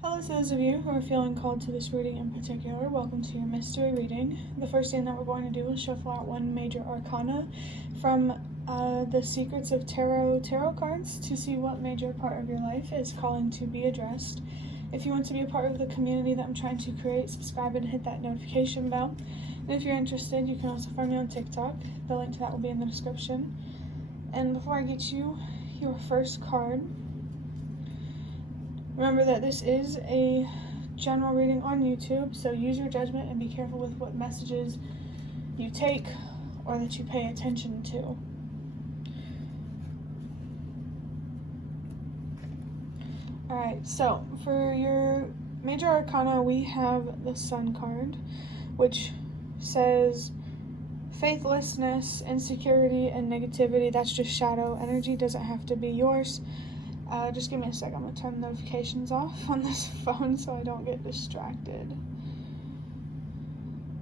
Hello to those of you who are feeling called to this reading in particular. Welcome to your mystery reading. The first thing that we're going to do is shuffle out one major arcana from the Secrets of Tarot cards to see what major part of your life is calling to be addressed. If you want to be a part of the community that I'm trying to create, subscribe and hit that notification bell. And if you're interested, you can also find me on TikTok. The link to that will be in the description. And before I get you your first card, remember that this is a general reading on YouTube, so use your judgment and be careful with what messages you take or that you pay attention to. Alright, so for your major arcana, we have the Sun card, which says faithlessness, insecurity, and negativity. That's just shadow energy, doesn't have to be yours. Just give me a sec. I'm going to turn notifications off on this phone so I don't get distracted.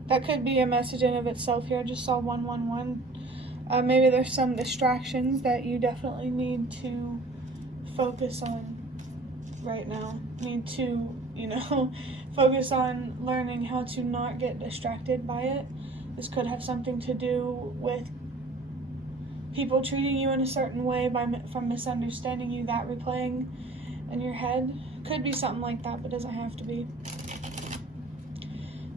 That could be a message in of itself here. I just saw 111. Maybe there's some distractions that you definitely need to focus on right now. Need to, focus on learning how to not get distracted by it. This could have something to do with people treating you in a certain way from misunderstanding you, that replaying in your head. Could be something like that, but doesn't have to be.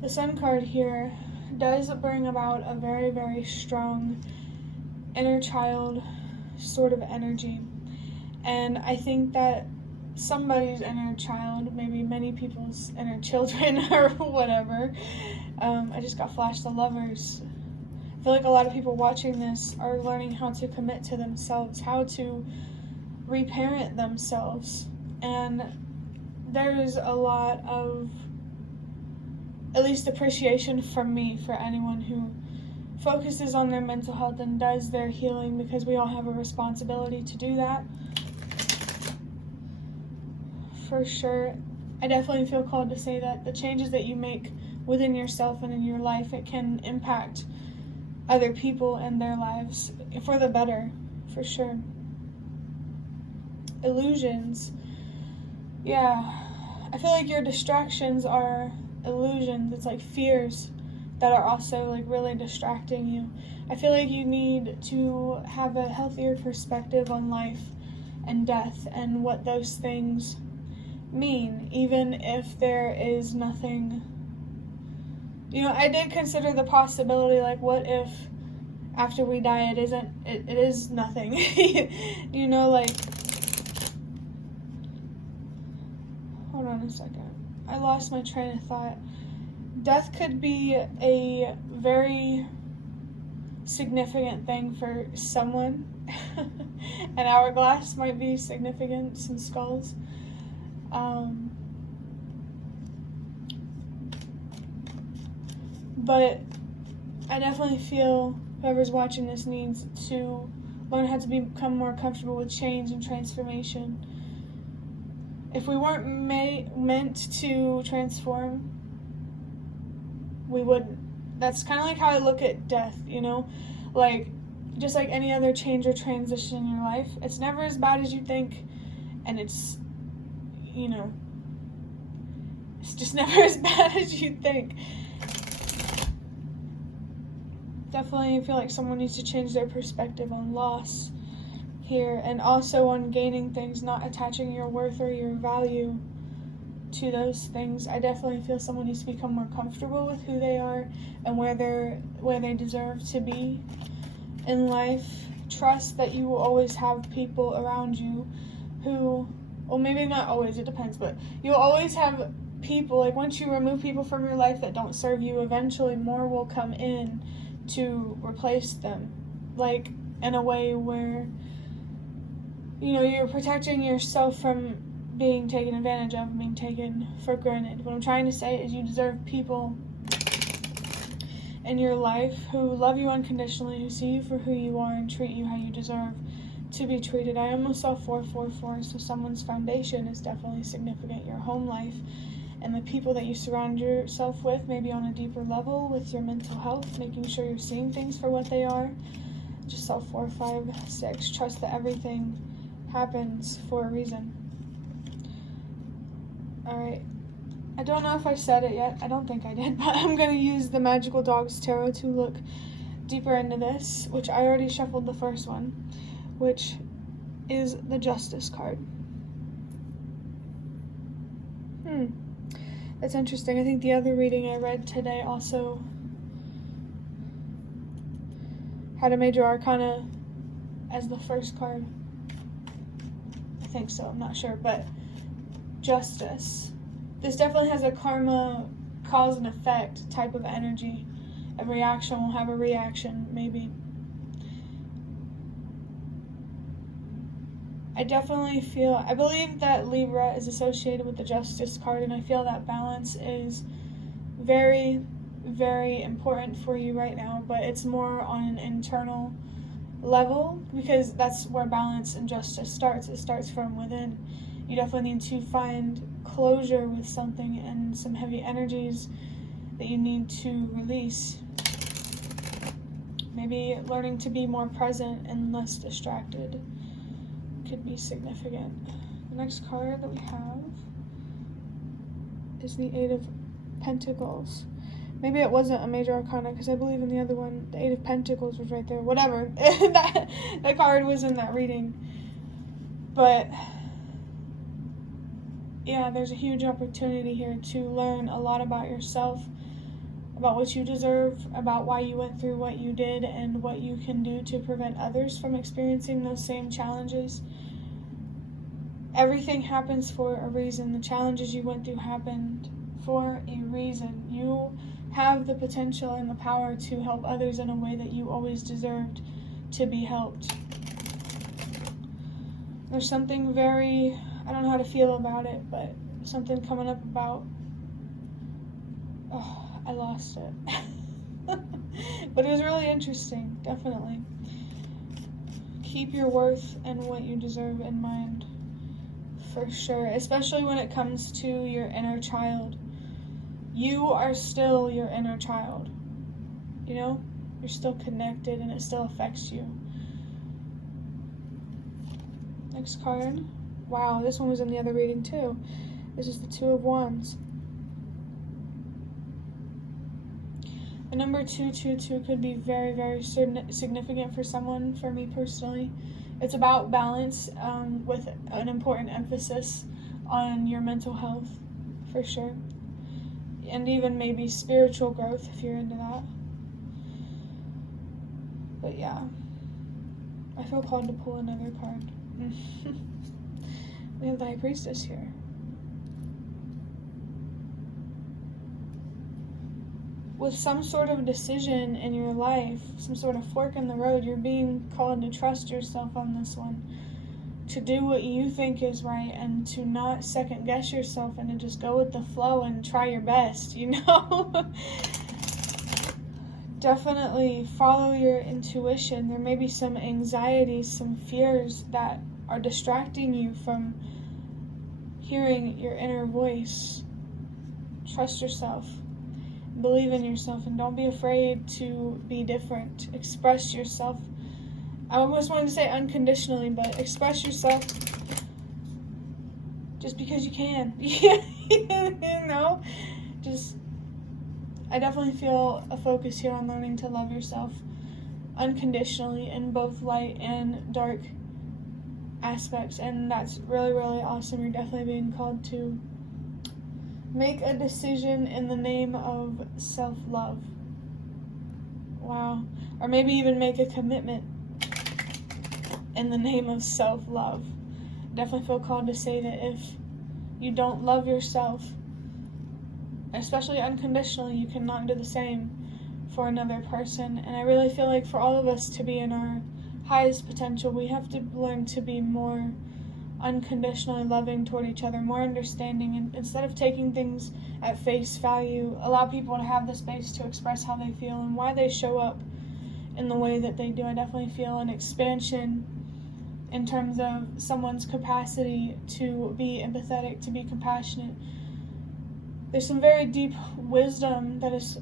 The Sun card here does bring about a very, very strong inner child sort of energy. And I think that somebody's inner child, maybe many people's inner children or whatever. I just got flashed the Lovers. I feel like a lot of people watching this are learning how to commit to themselves, how to reparent themselves. And there's a lot of, at least appreciation from me for anyone who focuses on their mental health and does their healing, because we all have a responsibility to do that. For sure. I definitely feel called to say that the changes that you make within yourself and in your life, it can impact other people and their lives for the better, for sure. Illusions. Yeah, I feel like your distractions are illusions. It's like fears that are also like really distracting you. I feel like you need to have a healthier perspective on life and death and what those things mean, even if there is nothing. I did consider the possibility, like, what if after we die it is nothing? Hold on a second. I lost my train of thought. Death could be a very significant thing for someone. An hourglass might be significant, some skulls. But I definitely feel whoever's watching this needs to learn how to become more comfortable with change and transformation. If we weren't meant to transform, we wouldn't. That's kind of like how I look at death, Like, just like any other change or transition in your life, it's never as bad as you think, and it's just never as bad as you think. Definitely feel like someone needs to change their perspective on loss here, and also on gaining things, not attaching your worth or your value to those things. I definitely feel someone needs to become more comfortable with who they are and where they deserve to be in life. Trust that you will always have people around you who, well, maybe not always, it depends, but you'll always have people, like, once you remove people from your life that don't serve you, eventually more will come in to replace them, like, in a way where, you're protecting yourself from being taken advantage of, being taken for granted. What I'm trying to say is you deserve people in your life who love you unconditionally, who see you for who you are and treat you how you deserve to be treated. I almost saw 444, so someone's foundation is definitely significant. Your home life and the people that you surround yourself with, maybe on a deeper level with your mental health, making sure you're seeing things for what they are. Just saw 4, 5, 6. Trust that everything happens for a reason. Alright. I don't know if I said it yet. I don't think I did, but I'm going to use the Magical Dogs Tarot to look deeper into this, which I already shuffled the first one, which is the Justice card. That's interesting. I think the other reading I read today also had a Major Arcana as the first card. I think so, I'm not sure, but Justice. This definitely has a karma, cause and effect type of energy. Every action will have a reaction, maybe. I believe that Libra is associated with the Justice card, and I feel that balance is very, very important for you right now, but it's more on an internal level, because that's where balance and justice starts. It starts from within. You definitely need to find closure with something and some heavy energies that you need to release. Maybe learning to be more present and less distracted could be significant. The next card that we have is the Eight of Pentacles. Maybe it wasn't a Major Arcana, because I believe in the other one, the Eight of Pentacles was right there. Whatever. that card was in that reading. But yeah, there's a huge opportunity here to learn a lot about yourself, about what you deserve, about why you went through what you did, and what you can do to prevent others from experiencing those same challenges. Everything happens for a reason. The challenges you went through happened for a reason. You have the potential and the power to help others in a way that you always deserved to be helped. There's something very, I don't know how to feel about it, but something coming up about, I lost it. But it was really interesting, definitely. Keep your worth and what you deserve in mind, for sure, especially when it comes to your inner child. You are still your inner child, you know? You're still connected and it still affects you. Next card. Wow, this one was in the other reading too. This is the Two of Wands. The number 222 could be very, very significant for someone, for me personally. It's about balance, with an important emphasis on your mental health, for sure. And even maybe spiritual growth, if you're into that. But yeah, I feel called to pull another card. We have the High Priestess here. With some sort of decision in your life, some sort of fork in the road, you're being called to trust yourself on this one. To do what you think is right and to not second guess yourself and to just go with the flow and try your best, you know? Definitely follow your intuition. There may be some anxieties, some fears that are distracting you from hearing your inner voice. Trust yourself. Believe in yourself and don't be afraid to be different. Express yourself. I almost wanted to say unconditionally, but express yourself just because you can. You know? I definitely feel a focus here on learning to love yourself unconditionally in both light and dark aspects, and that's really, really awesome. You're definitely being called to make a decision in the name of self-love. Wow. Or maybe even make a commitment in the name of self-love. Definitely feel called to say that if you don't love yourself, especially unconditionally, you cannot do the same for another person. And I really feel like for all of us to be in our highest potential, we have to learn to be more unconditionally loving toward each other, more understanding, and instead of taking things at face value, allow people to have the space to express how they feel and why they show up in the way that they do. I definitely feel an expansion in terms of someone's capacity to be empathetic, to be compassionate. There's some very deep wisdom that is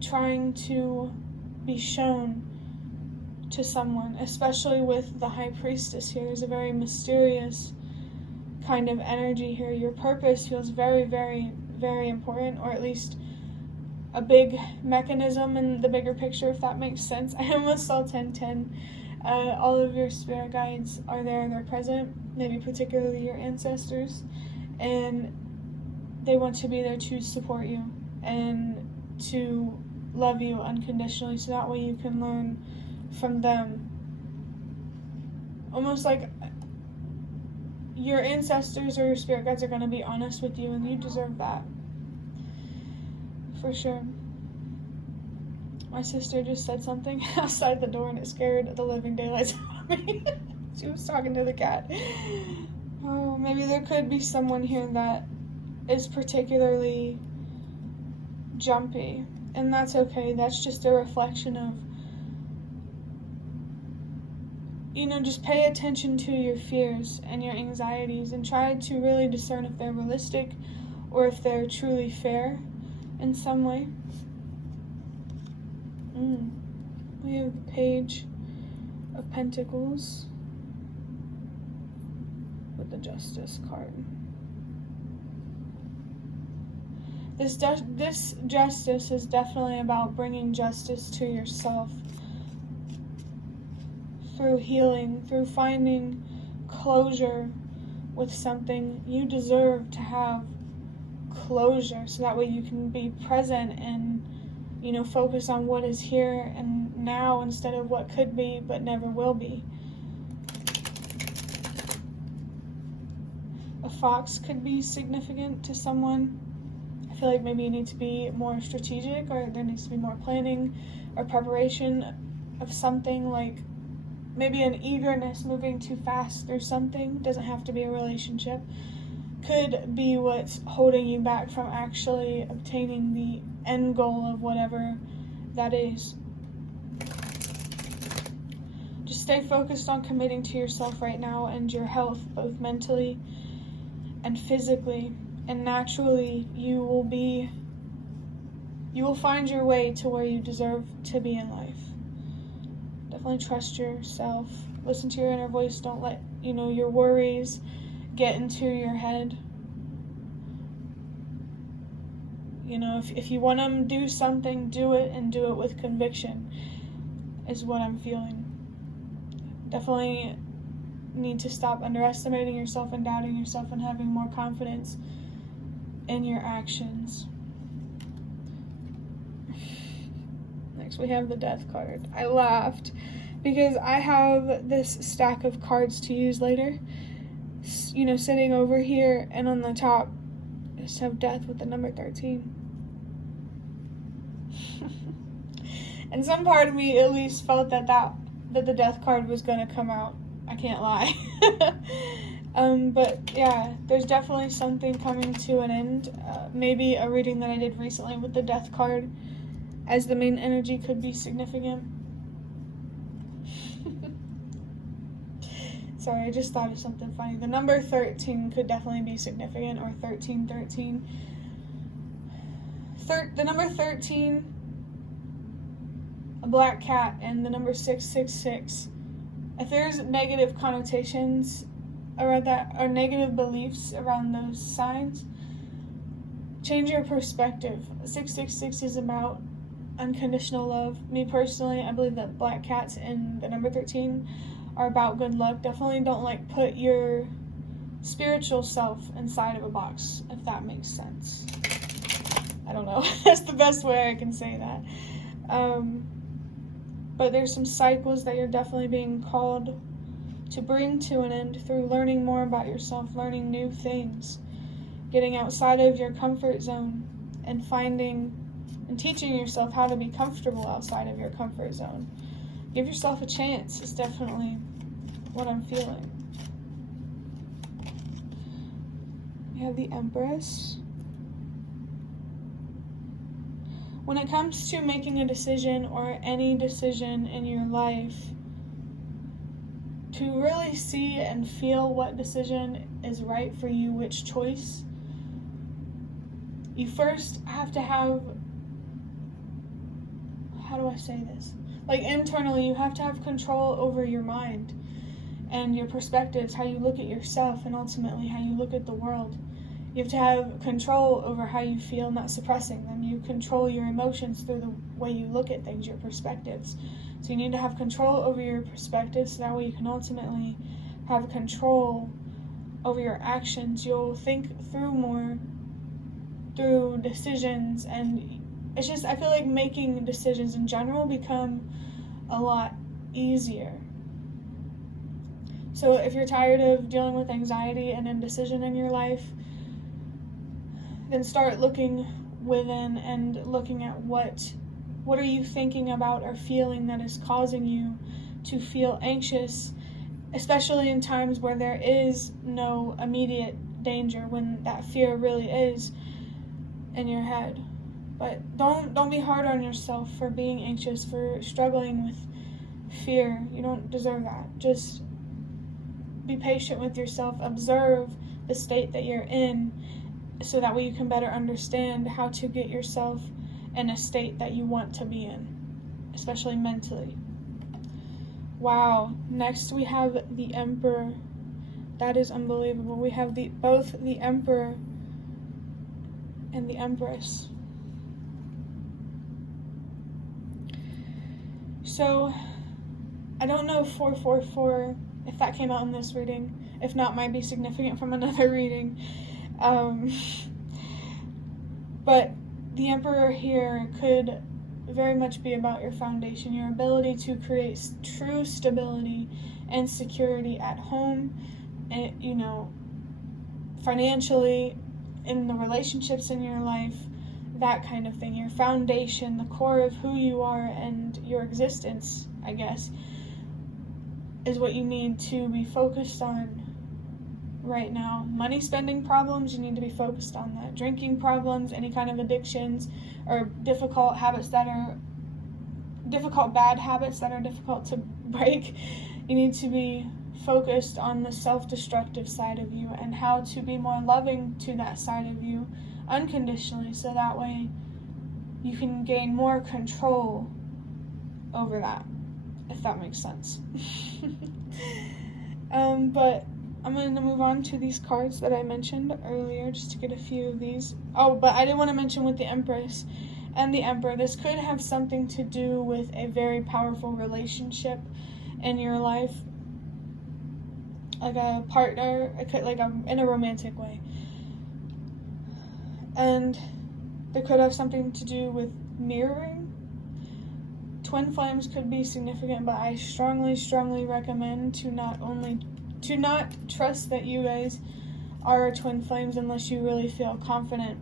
trying to be shown to someone, especially with the High Priestess here. There's a very mysterious kind of energy here. Your purpose feels very, very, very important, or at least a big mechanism in the bigger picture, if that makes sense. I almost saw 1010. All of your spirit guides are there and they're present, maybe particularly your ancestors, and they want to be there to support you and to love you unconditionally, so that way you can learn from them. Almost like your ancestors or your spirit guides are going to be honest with you, and you deserve that. For sure. My sister just said something outside the door and it scared the living daylights out of me. She was talking to the cat. Oh, maybe there could be someone here that is particularly jumpy, and that's okay. That's just a reflection of, just pay attention to your fears and your anxieties and try to really discern if they're realistic or if they're truly fair in some way. We have the Page of Pentacles with the Justice card. This justice is definitely about bringing justice to yourself through healing, through finding closure with something. You deserve to have closure, so that way you can be present and focus on what is here and now instead of what could be but never will be. A fox could be significant to someone. I feel like maybe you need to be more strategic, or there needs to be more planning or preparation of something, like maybe an eagerness moving too fast through something. Doesn't have to be a relationship. Could be what's holding you back from actually obtaining the end goal of whatever that is. Just stay focused on committing to yourself right now and your health, both mentally and physically, and naturally you will find your way to where you deserve to be in life. Definitely trust yourself. Listen to your inner voice. Don't let your worries get into your head. If you want to do something, do it, and do it with conviction, is what I'm feeling. Definitely need to stop underestimating yourself and doubting yourself and having more confidence in your actions. Next we have the Death card. I laughed because I have this stack of cards to use later, sitting over here, and on the top I just have Death with the number 13. And some part of me at least felt that the Death card was going to come out. I can't lie. But yeah, there's definitely something coming to an end. Maybe a reading that I did recently with the Death card as the main energy could be significant. Sorry, I just thought of something funny. The number 13 could definitely be significant, or 1313. The number 13, a black cat, and the number 666. If there's negative connotations around that, or negative beliefs around those signs, change your perspective. 666 is about unconditional love. Me personally, I believe that black cats and the number 13 are about good luck. Definitely don't put your spiritual self inside of a box, if that makes sense. I don't know. That's the best way I can say that. But there's some cycles that you're definitely being called to bring to an end through learning more about yourself, learning new things, getting outside of your comfort zone, and finding and teaching yourself how to be comfortable outside of your comfort zone. Give yourself a chance is definitely what I'm feeling. We have the Empress. When it comes to making a decision, or any decision in your life, to really see and feel what decision is right for you, which choice, you first have to have, how do I say this? Internally, you have to have control over your mind. and your perspectives, how you look at yourself, and ultimately how you look at the world. You have to have control over how you feel, not suppressing them. You control your emotions through the way you look at things, your perspectives. So you need to have control over your perspectives, so that way you can ultimately have control over your actions. You'll think through more through decisions, and it's just, I feel like making decisions in general become a lot easier. So if you're tired of dealing with anxiety and indecision in your life, then start looking within and looking at what are you thinking about or feeling that is causing you to feel anxious, especially in times where there is no immediate danger, when that fear really is in your head. But don't be hard on yourself for being anxious, for struggling with fear. You don't deserve that. Just be patient with yourself. Observe the state that you're in, so that way you can better understand how to get yourself in a state that you want to be in, especially mentally. Wow. Next we have the Emperor. That is unbelievable. We have both the Emperor and the Empress. So, I don't know if 444, if that came out in this reading. If not, might be significant from another reading. But the Emperor here could very much be about your foundation, your ability to create true stability and security at home, and, financially, in the relationships in your life, that kind of thing. Your foundation, the core of who you are and your existence, I guess, is what you need to be focused on right now. Money spending problems, you need to be focused on that. Drinking problems, any kind of addictions, or difficult bad habits that are difficult to break, you need to be focused on the self-destructive side of you and how to be more loving to that side of you unconditionally, so that way you can gain more control over that, if that makes sense. But I'm going to move on to these cards that I mentioned earlier, just to get a few of these. Oh, but I did want to mention with the Empress and the Emperor, this could have something to do with a very powerful relationship in your life, like a partner, in a romantic way. And they could have something to do with mirroring. Twin flames could be significant, but I strongly, strongly recommend to not trust that you guys are twin flames unless you really feel confident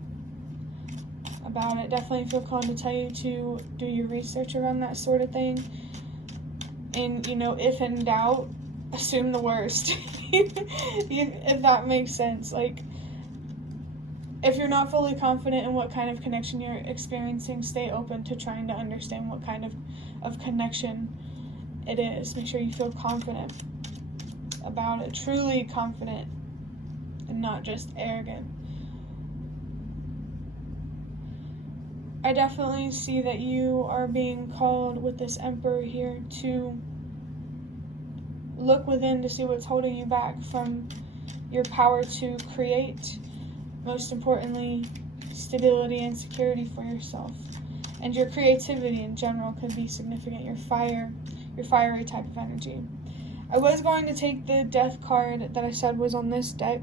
about it. Definitely feel called to tell you to do your research around that sort of thing. And, if in doubt, assume the worst. If that makes sense. Like, if you're not fully confident in what kind of connection you're experiencing, stay open to trying to understand what kind of connection it is. Make sure you feel confident about it, truly confident, and not just arrogant. I definitely see that you are being called with this Emperor here to look within to see what's holding you back from your power to create, most importantly, stability and security for yourself. And your creativity in general could be significant, your fiery type of energy. I was going to take the Death card that I said was on this deck,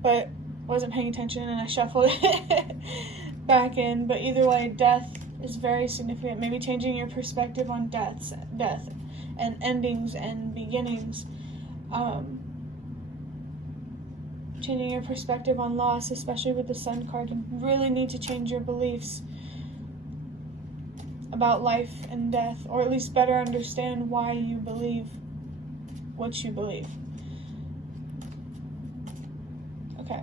but wasn't paying attention and I shuffled it back in. But either way, death is very significant. Maybe changing your perspective on death and endings and beginnings. Changing your perspective on loss, especially with the Sun card. You really need to change your beliefs about life and death, or at least better understand why you believe what you believe. Okay,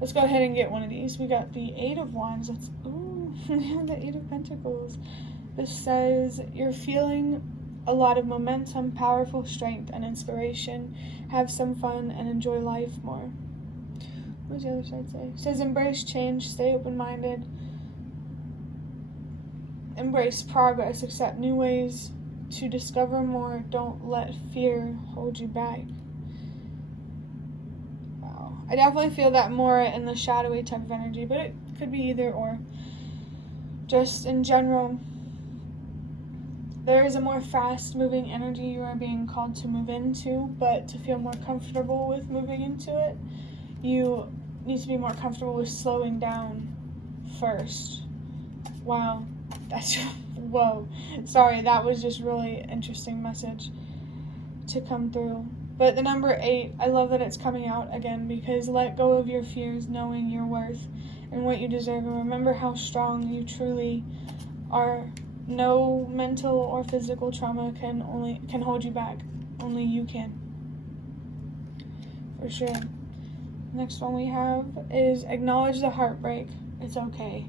let's go ahead and get one of these. We got the Eight of Wands. We have the Eight of Pentacles. This says you're feeling a lot of momentum, powerful strength, and inspiration. Have some fun and enjoy life more. What does the other side say? It says embrace change, stay open-minded, embrace progress, accept new ways to discover more. Don't let fear hold you back. Wow. I definitely feel that more in the shadowy type of energy, but it could be either or. Just in general, there is a more fast-moving energy you are being called to move into, but to feel more comfortable with moving into it, you need to be more comfortable with slowing down first. Wow, that's, whoa. Sorry, that was just really interesting message to come through. But the number 8, I love that it's coming out again, because let go of your fears, knowing your worth and what you deserve, and remember how strong you truly are. No mental or physical trauma can hold you back. Only you can. For sure. Next one we have is acknowledge the heartbreak. It's okay.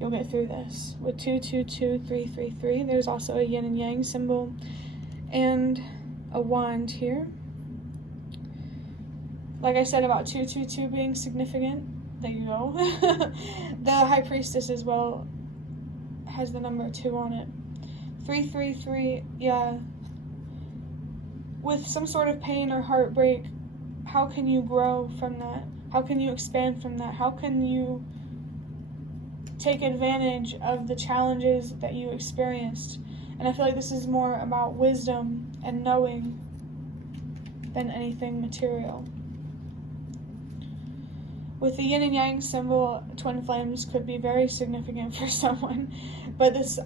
You'll get through this. With 222333, there's also a yin and yang symbol and a wand here. Like I said about 222 being significant, there you go. The High Priestess as well has the number 2 on it. 333, yeah. With some sort of pain or heartbreak, how can you grow from that? How can you expand from that? How can you take advantage of the challenges that you experienced? And I feel like this is more about wisdom and knowing than anything material. With the yin and yang symbol, twin flames could be very significant for someone, but this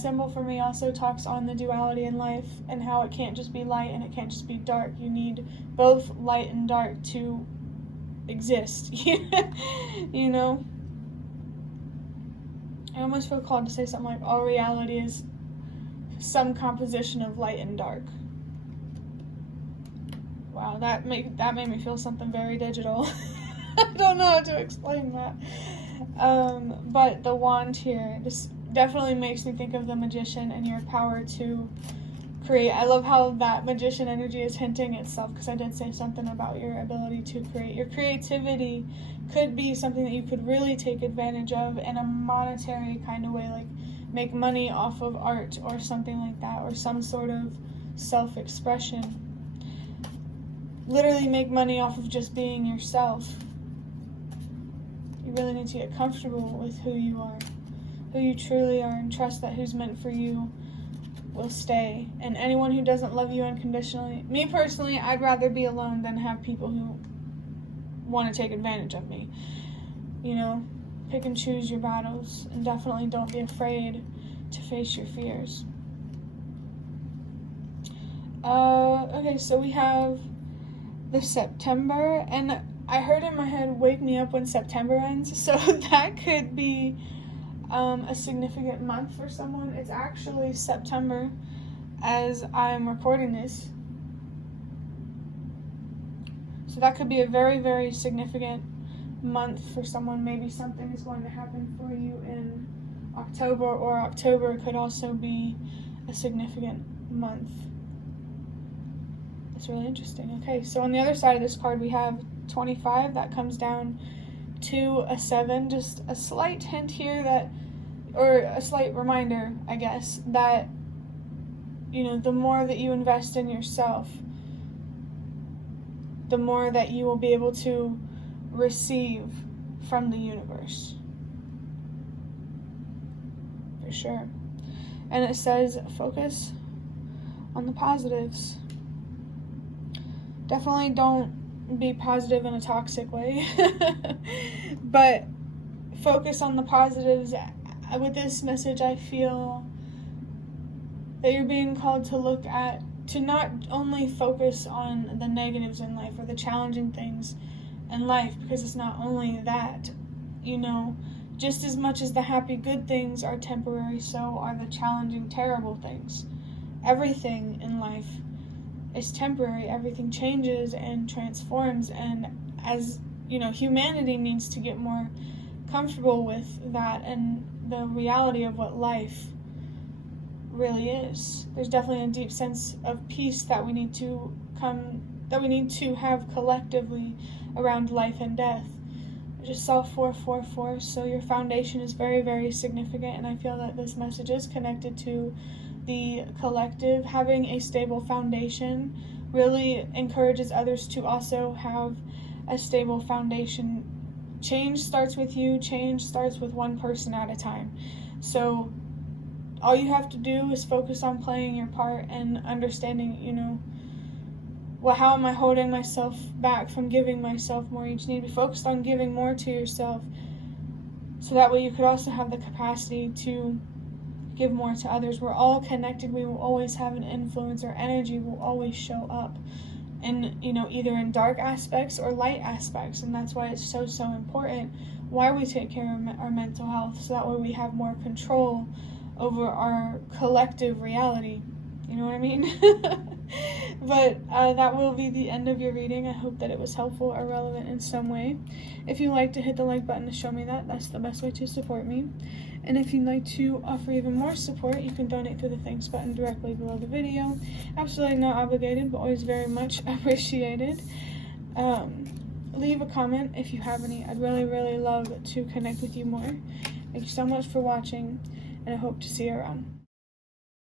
symbol for me also talks on the duality in life and how it can't just be light and it can't just be dark. You need both light and dark to exist, you know? I almost feel called to say something like, all reality is some composition of light and dark. Wow, that made me feel something very digital. I don't know how to explain that. But the wand here, this definitely makes me think of the magician and your power to create. I love how that magician energy is hinting itself, because I did say something about your ability to create. Your creativity could be something that you could really take advantage of in a monetary kind of way, like make money off of art or something like that, or some sort of self-expression. Literally make money off of just being yourself. You really need to get comfortable with who you are, who you truly are, and trust that who's meant for you will stay. And anyone who doesn't love you unconditionally, me personally, I'd rather be alone than have people who want to take advantage of me. You know, pick and choose your battles, and definitely don't be afraid to face your fears. Okay, so we have the September, and I heard in my head, wake me up when September ends, so that could be a significant month for someone. It's actually September as I'm recording this. So that could be a very, very significant month for someone. Maybe something is going to happen for you in October, or October could also be a significant month. That's really interesting. Okay, so on the other side of this card we have 25. That comes down to a 7. Just a slight hint here that, or a slight reminder, I guess, that, you know, the more that you invest in yourself, the more that you will be able to receive from the universe. For sure. And it says focus on the positives. Definitely don't be positive in a toxic way, but focus on the positives. With this message, I feel that you're being called to look at, to not only focus on the negatives in life or the challenging things in life, because it's not only that, you know, just as much as the happy good things are temporary, so are the challenging terrible things. Everything in life is temporary. Everything changes and transforms, and as you know, humanity needs to get more comfortable with that and the reality of what life really is. There's definitely a deep sense of peace that we need to have collectively around life and death. I just saw 444, so your foundation is very, very significant, and I feel that this message is connected to the collective, having a stable foundation really encourages others to also have a stable foundation. Change starts with you. Change starts with one person at a time. So all you have to do is focus on playing your part and understanding, well, how am I holding myself back from giving myself more? You just need to be focused on giving more to yourself, so that way you could also have the capacity to give more to others. We're all connected. We will always have an influence. Our energy will always show up in, either in dark aspects or light aspects. And that's why it's so, so important why we take care of our mental health, so that way we have more control over our collective reality. You know what I mean? But that will be the end of your reading. I hope that it was helpful or relevant in some way. If you'd like to hit the like button to show me that, that's the best way to support me. And if you'd like to offer even more support, you can donate through the thanks button directly below the video. Absolutely not obligated, but always very much appreciated. Leave a comment if you have any. I'd really, really love to connect with you more. Thank you so much for watching, and I hope to see you around.